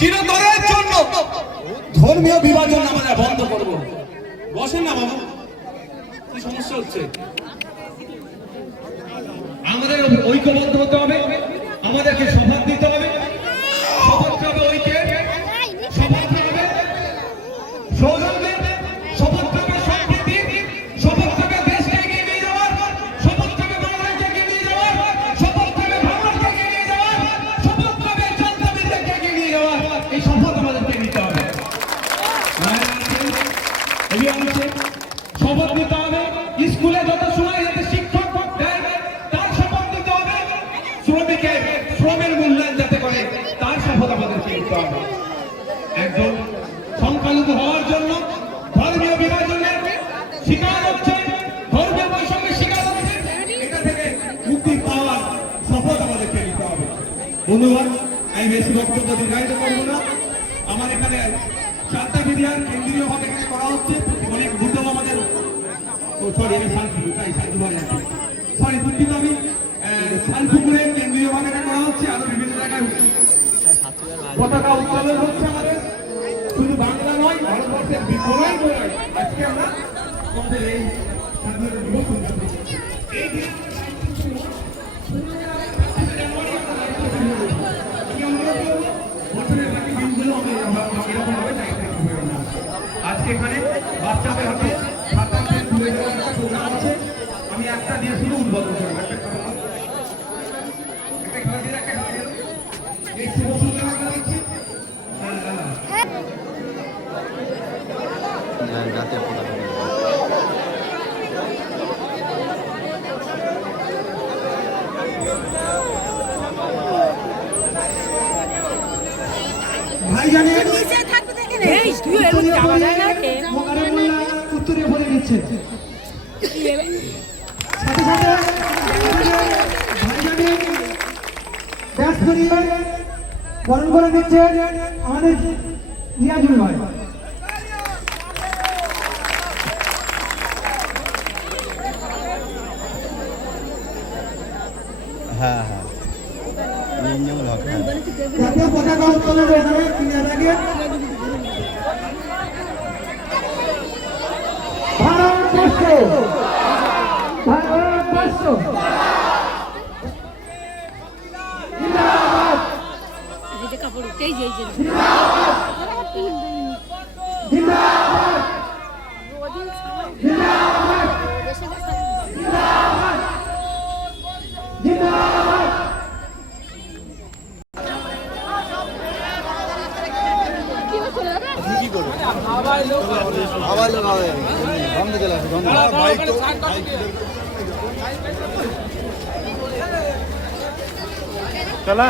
চিরতরের জন্য ধর্মীয় বিভাজন আমরা বন্ধ করব। বসেন না বাবা, কি সমস্যা হচ্ছে? আমাদের ঐক্যবদ্ধ হতে হবে, আমাদেরকে শপথ দিতে হবে, শপথ হবে ঐক্যের, শপথ হবে সৌজন্যের, শপথ হবে সম্প্রীতির, শপথ হবে দেশকে এগিয়ে নিয়ে যাওয়ার, শপথ হবে বাংলাকে এগিয়ে নিয়ে যাওয়ার, শপথ হবে ভারতকে এগিয়ে নিয়ে যাওয়ার, শপথ হবে জাতীয়তাবাদকে এগিয়ে নিয়ে যাওয়ার। এই শপথ আমাদেরকে নিতে হবে। শপথ নিতে হবে স্কুলে যত সময় যাতে শিক্ষক দেয় তার শপথ নিতে হবে, শ্রমিকের শ্রমের মূল্যায়ন যাতে করে তার শপথ আমাদেরকে নিতে হবে। একজন সংখ্যালঘু হওয়ার জন্য ধর্মীয় বিভাজনের শিকার হচ্ছে, ধর্মীয় বৈষম্যের শিকার হচ্ছে, এটা থেকে মুক্তি পাওয়ার শপথ আমাদেরকে নিতে হবে। বন্ধুগণ, আমি বেশি বক্তব্য দীর্ঘায়িত করবো না। আমার এখানে 4টা মিডিয়ার কেন্দ্রীয় ভাবে করা হচ্ছে, অনেক বুদ্ধ আমাদের শান্তিপুরে কেন্দ্রীয় ভাবে করা হচ্ছে, আরো বিভিন্ন জায়গায় পতাকা উত্তোলন হচ্ছে। আমাদের শুধু বাংলা নয়, ভারতবর্ষের বিপ্লবের নয়, আজকে আমরা আমাদের এই স্বাধীনতা দিবস এই বছরের বাকি দিনগুলো আমরা এরকম ভাবে দায়িত্ব হবে না। আজকে এখানে বাচ্চাদের হাতে ছাত্রদের তুলে দেওয়ার একটা প্রোগ্রাম আছে, আমি একটা দিয়ে শুধু উদ্বোধন করবো। একটা খেলা দিয়ে এই শুভ সূচনা করেছি। জাতীয় পতাকা উত্তরে বলে দিচ্ছে, সাথে সাথে ব্যাস করিয়ে বরণ করে নিচ্ছে আমাদের নিয়াজুল ভাই। হ্যাঁ হ্যাঁ জাতীয় পতাকা উত্তোলন হয়ে যাবে। ভারতবর্ষ, ভারতবর্ষ জিন্দাবাদ, জিন্দাবাদ, জিন্দাবাদ, জিন্দাবাদ, জিন্দাবাদ। আবার লোক হবে বন্ধ চলে আসে চলা